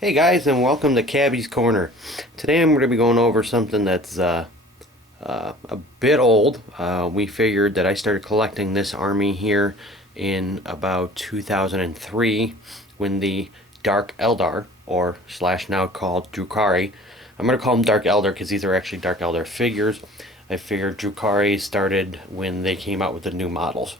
Hey guys, and welcome to Cabby's Corner. Today I'm going to be going over something that's a bit old. We figured that I started collecting this army here in about 2003 when the Dark Eldar, or slash now called Drukhari. I'm going to call them Dark Eldar because these are actually Dark Eldar figures. I figured Drukhari started when they came out with the new models.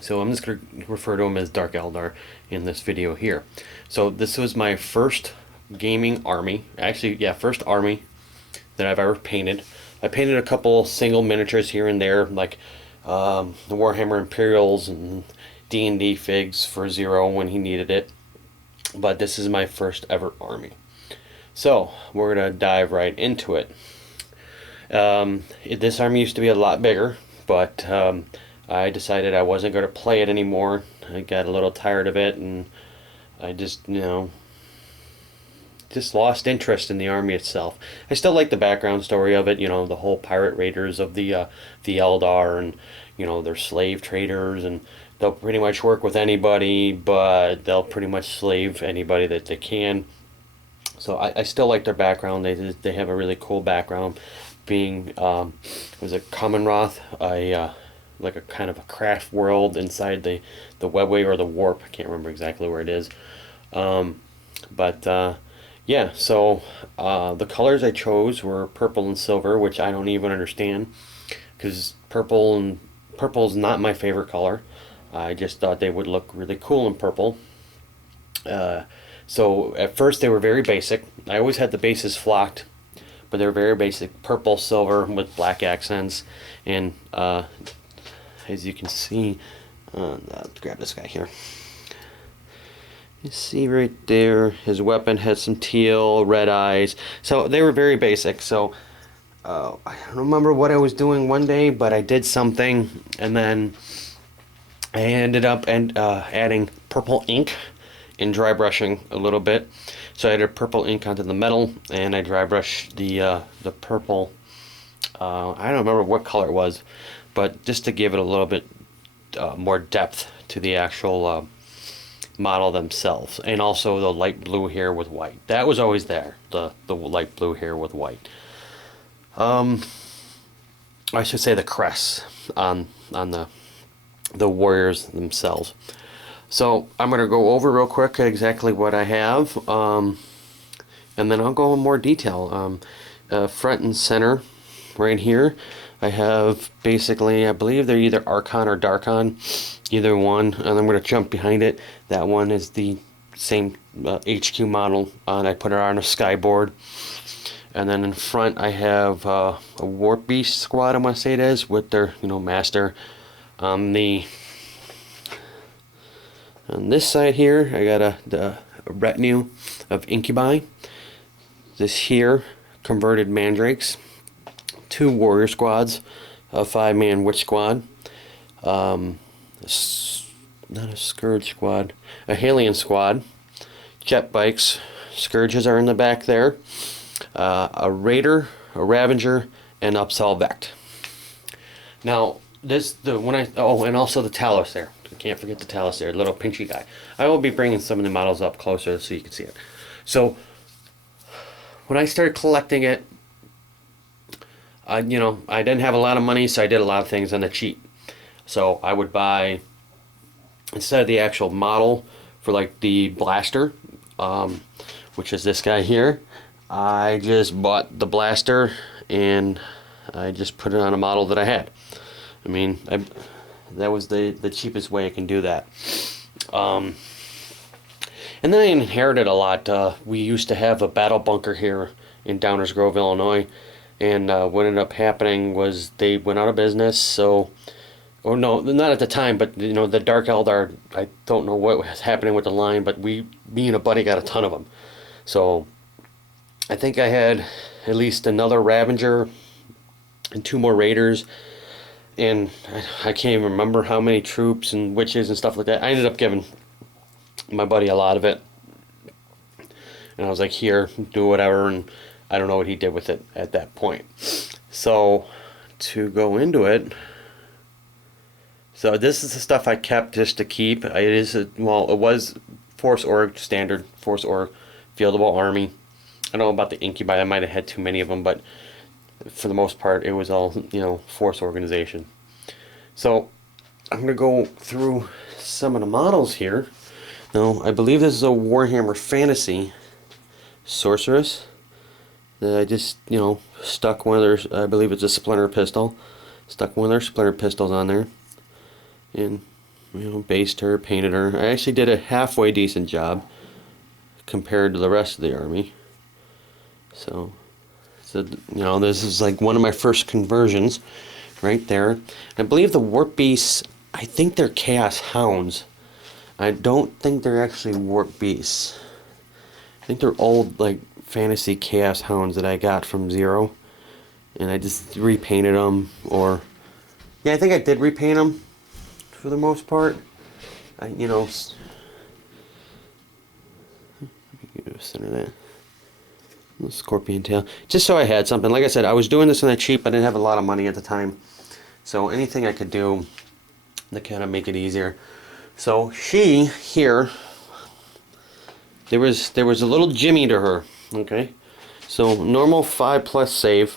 So I'm just going to refer to them as Dark Eldar in this video here. So this was my first gaming army. Actually, yeah, first army that I've ever painted. I painted a couple single miniatures here and there, like the Warhammer Imperials and D&D figs for Zero when he needed it. But this is my first ever army. So we're going to dive right into it. This army used to be a lot bigger, but I decided I wasn't going to play it anymore. I got a little tired of it, and I just, just lost interest in the army itself. I still like the background story of it, the whole pirate raiders of the Eldar, and they're slave traders, and they'll pretty much work with anybody, but they'll pretty much slave anybody that they can. So I still like their background. They have a really cool background, being was it Commonroth, like a kind of a craft world inside the webway or the warp. I can't remember exactly where it is. But yeah, so the colors I chose were purple and silver, which I don't even understand because purple is not my favorite color. I just thought they would look really cool in purple. So at first they were very basic. I always had the bases flocked, but they were very basic, purple, silver with black accents, and as you can see, let's grab this guy here. You see right there, his weapon has some teal, red eyes. So they were very basic. So I don't remember what I was doing one day, but I did something, and then I ended up adding purple ink and dry brushing a little bit. So I added purple ink onto the metal, and I dry brushed the purple. I don't remember what color it was, but just to give it a little bit more depth to the actual model themselves, and also the light blue here with white. That was always there, the light blue here with white. I should say the crests on the warriors themselves. So I'm going to go over real quick exactly what I have, and then I'll go in more detail. Front and center right here, I have basically, I believe they're either Archon or Darkon, either one, and I'm going to jump behind it. That one is the same HQ model, and I put it on a skyboard. And then in front I have a Warp Beast squad, I want to say it is, with their master. On this side here, I got a retinue of Incubi. This here, converted Mandrakes. 2 warrior squads, a 5-man witch squad, not a scourge squad, a Halion squad, jet bikes, scourges are in the back there, a raider, a ravager, and Upsal Vect. Now and also the Talos there. I can't forget the Talos there, little pinchy guy. I will be bringing some of the models up closer so you can see it. So when I started collecting it, I didn't have a lot of money, so I did a lot of things on the cheap. So I would buy, instead of the actual model for like the blaster, which is this guy here, I just bought the blaster and I just put it on a model that I had. I mean, that was the cheapest way I can do that. And then I inherited a lot. We used to have a battle bunker here in Downers Grove, Illinois. And what ended up happening was they went out of business. So, or no, not at the time, but the Dark Eldar, I don't know what was happening with the line, but me and a buddy got a ton of them. So I think I had at least another Ravager and 2 more Raiders, and I can't even remember how many troops and witches and stuff like that. I ended up giving my buddy a lot of it, and I was like, here, do whatever, and I don't know what he did with it at that point. So to go into it, so this is the stuff I kept just to keep. It was Force Org, standard Force Org fieldable army. I don't know about the incubi, I might have had too many of them, but for the most part it was all, you know, force organization. So I'm going to go through some of the models here. Now, I believe this is a Warhammer Fantasy Sorceress that I just, you know, stuck one of their, I believe it's a splinter pistol, stuck one of their splinter pistols on there, and, you know, based her, painted her. I actually did a halfway decent job compared to the rest of the army. So, you know, this is like one of my first conversions right there. I believe the Warp Beasts, I think they're Chaos Hounds. I don't think they're actually Warp Beasts. I think they're old, like, fantasy Chaos Hounds that I got from Zero. And I just repainted them, or... Yeah, I think I did repaint them, for the most part. You know... Center that. Scorpion tail. Just so I had something. Like I said, I was doing this on the cheap. I didn't have a lot of money at the time. So anything I could do to kind of make it easier. So she here, there was a little Jimmy to her. Okay, so normal 5+ save.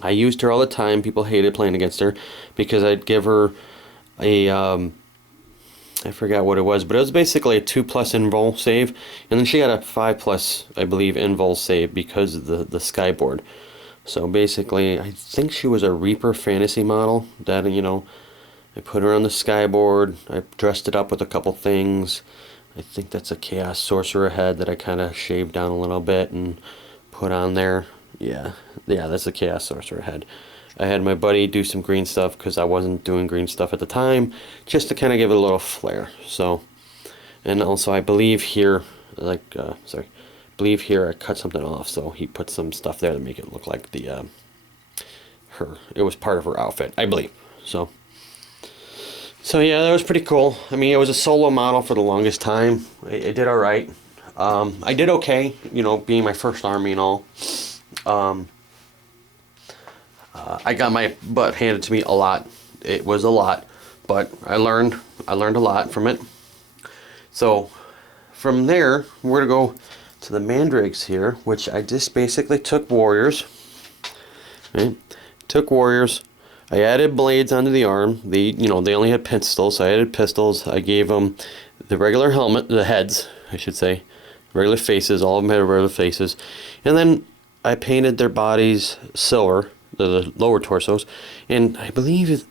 I used her all the time. People hated playing against her because I'd give her a I forgot what it was, but it was basically a 2+ invul save, and then she got a 5+, I believe, invul save because of the skyboard. So basically, I think she was a Reaper fantasy model that, you know, I put her on the skyboard. I dressed it up with a couple things. I think that's a Chaos Sorcerer head that I kind of shaved down a little bit and put on there. Yeah, that's a Chaos Sorcerer head. I had my buddy do some green stuff because I wasn't doing green stuff at the time, just to kind of give it a little flair. So, and also I believe here, I believe here I cut something off, so he put some stuff there to make it look like the it was part of her outfit, I believe. So yeah, that was pretty cool. I mean, it was a solo model for the longest time. It did all right. I did okay, you know, being my first army and all. I got my butt handed to me a lot. It was a lot, but I learned a lot from it. So from there, we're going to go to the mandrakes here, which I just basically took warriors. Right? Took warriors. I added blades onto the arm. They only had pistols, so I added pistols. I gave them the regular helmet, the heads, I should say, regular faces. All of them had regular faces, and then I painted their bodies silver, the lower torsos, and I believe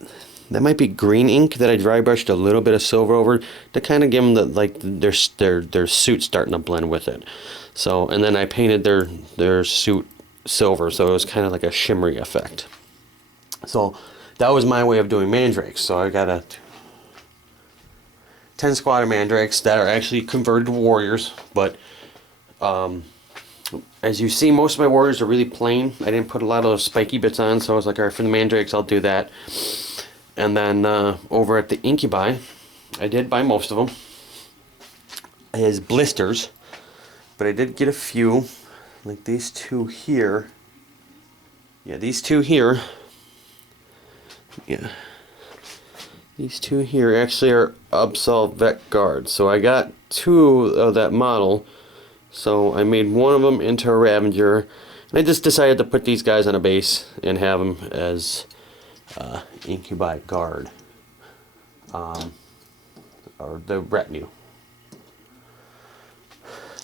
that might be green ink that I dry brushed a little bit of silver over to kind of give them their suit starting to blend with it. So, and then I painted their suit silver, so it was kind of like a shimmery effect. So that was my way of doing mandrakes. So I got a 10 squad of mandrakes that are actually converted warriors, but as you see, most of my warriors are really plain. I didn't put a lot of those spiky bits on, so I was like, all right, for the mandrakes, I'll do that. And then over at the incubi, I did buy most of them as blisters, but I did get a few, like these two here. Yeah, these two here. Yeah, these two here actually are Absol Vet Guards. So I got 2 of that model. So I made one of them into a Ravager, and I just decided to put these guys on a base and have them as incubi guard, or the retinue.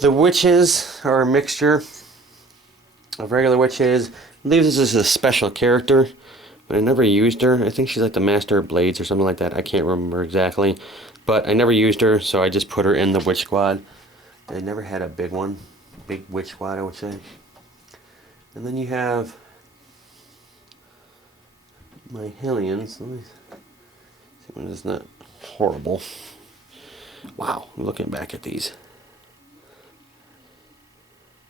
The witches are a mixture of regular witches. I believe this is a special character, but I never used her. I think she's like the Master of Blades or something like that. I can't remember exactly, but I never used her, so I just put her in the witch squad. I never had a big witch squad, I would say. And then you have my Hellions. Let me see when it's not horrible. Wow, looking back at these.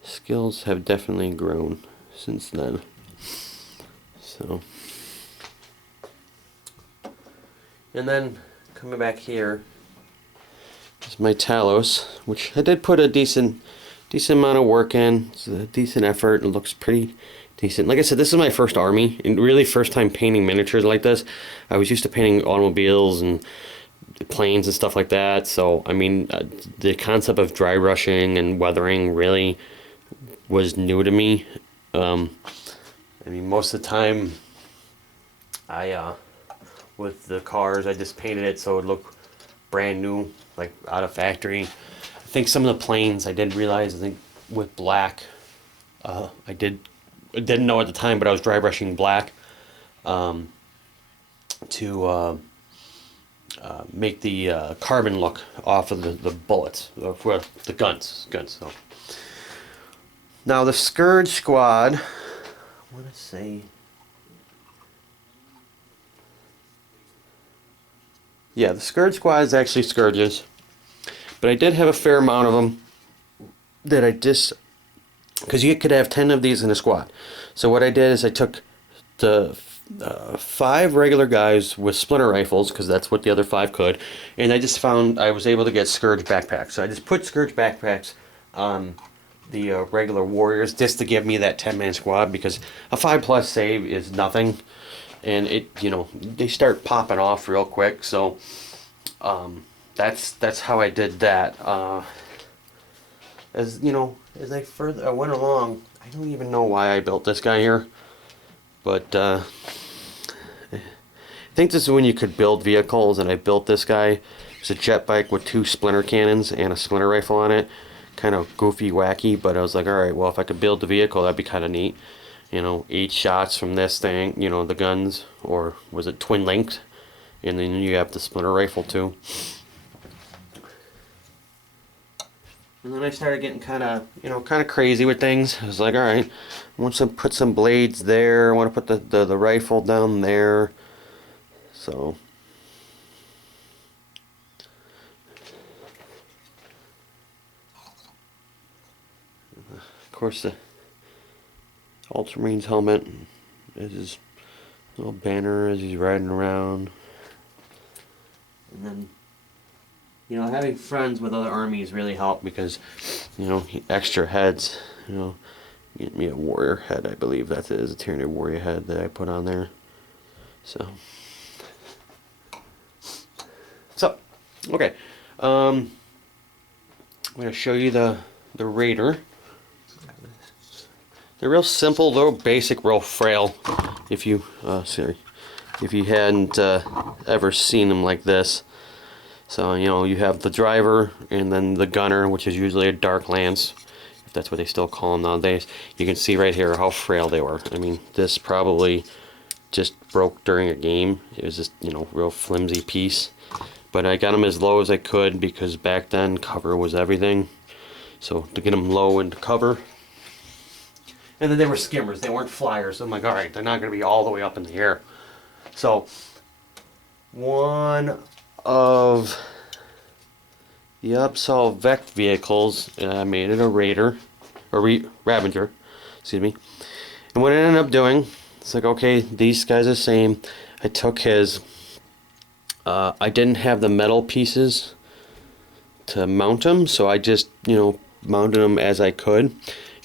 Skills have definitely grown since then. So. And then coming back here, is my Talos, which I did put a decent amount of work in. It's a decent effort. It looks pretty decent. Like I said, this is my first army, and really first time painting miniatures like this. I was used to painting automobiles and planes and stuff like that. So I mean, the concept of dry brushing and weathering really was new to me. I mean, most of the time, with the cars, I just painted it so it looked brand new, like out of factory. I think some of the planes I didn't realize. I think with black, I didn't know at the time, but I was dry brushing black to make the carbon look off of the bullets for the guns. So now the Scourge Squad, I want to say, yeah, the Scourge Squad is actually Scourges, but I did have a fair amount of them that I just, because you could have 10 of these in a squad. So what I did is I took the 5 regular guys with splinter rifles, because that's what the other 5 could, and I just found I was able to get Scourge backpacks. So I just put Scourge backpacks on the regular warriors just to give me that 10-man squad, because a 5+ save is nothing, and they start popping off real quick. So that's how I did that. As I went along, I don't even know why I built this guy here, but I think this is when you could build vehicles, and I built this guy. It's a jet bike with 2 splinter cannons and a splinter rifle on it. Kind of goofy, wacky, but I was like, alright, well, if I could build the vehicle, that'd be kind of neat. 8 shots from this thing, the guns, or was it twin linked? And then you have the splinter rifle too. And then I started getting kind of crazy with things. I was like, all right, I want to put some blades there. I want to put the rifle down there. So, of course, the Ultramarines helmet is his little banner as he's riding around. And then, having friends with other armies really helped, because, extra heads, get me a warrior head, I believe that is a Tyranid warrior head that I put on there. So, okay, I'm going to show you the Raider. They're real simple, real basic, real frail. If you hadn't ever seen them like this. So, you have the driver and then the gunner, which is usually a dark lance, if that's what they still call them nowadays. You can see right here how frail they were. I mean, this probably just broke during a game. It was just, real flimsy piece. But I got them as low as I could, because back then cover was everything. So to get them low into cover. And then they were skimmers. They weren't flyers. So I'm like, alright, they're not going to be all the way up in the air. So, one of the Absol Vect vehicles, and I made it a Raider, or Ravager, excuse me. And what I ended up doing, it's like, okay, these guys are the same. I took his, I didn't have the metal pieces to mount them, so I just, mounted them as I could.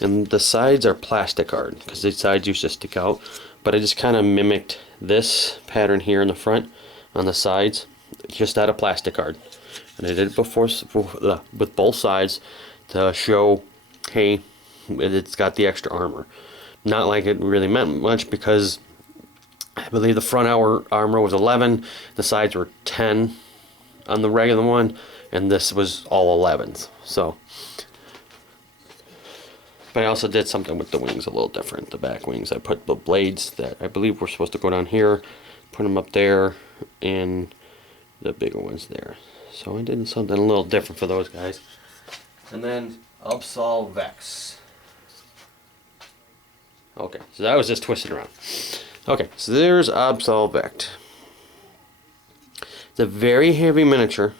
And the sides are plastic hard, because the sides used to stick out. But I just kind of mimicked this pattern here in the front, on the sides, just out of plastic card. And I did it before with both sides to show, hey, it's got the extra armor. Not like it really meant much, because I believe the front armor was 11, the sides were 10 on the regular one, and this was all 11s. So, but I also did something with the wings a little different. The back wings, I put the blades that I believe were supposed to go down here, put them up there, and the bigger ones there. So I did something a little different for those guys. And then Absol Vex. Okay, so that was just twisted around. Okay, so there's Absol Vex. It's a very heavy miniature,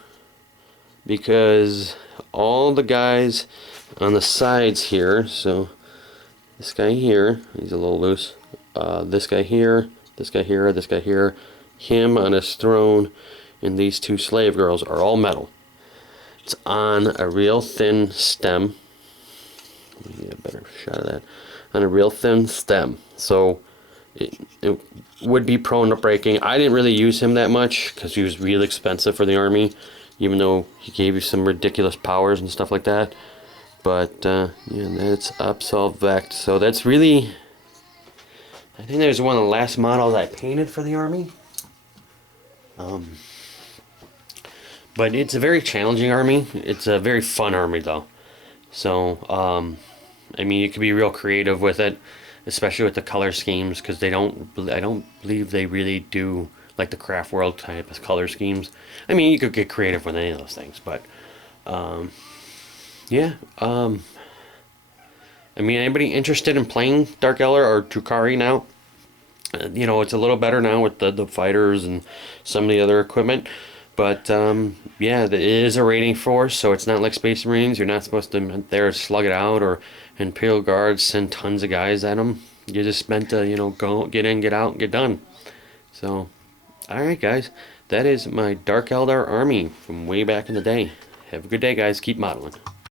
because all the guys on the sides here, so this guy here, he's a little loose, this guy here, this guy here, this guy here, him on his throne, and these 2 slave girls are all metal. It's on a real thin stem. Let me get a better shot of that. On a real thin stem. So it would be prone to breaking. I didn't really use him that much because he was really expensive for the army, even though he gave you some ridiculous powers and stuff like that. But yeah, that's Absol Vect. So that's really, I think that was one of the last models I painted for the army. But it's a very challenging army. It's a very fun army though. So I mean, you can be real creative with it, especially with the color schemes, because I don't believe they really do like the craft world type of color schemes. I mean, you could get creative with any of those things, but yeah. I mean, anybody interested in playing Dark Eldar or Drukhari now? You know, it's a little better now with the fighters and some of the other equipment. But yeah, it is a raiding force, so it's not like Space Marines. You're not supposed to there slug it out, or Imperial Guards send tons of guys at them. You're just meant to, you know, go get in, get out, and get done. So, all right, guys, that is my Dark Eldar army from way back in the day. Have a good day, guys. Keep modeling.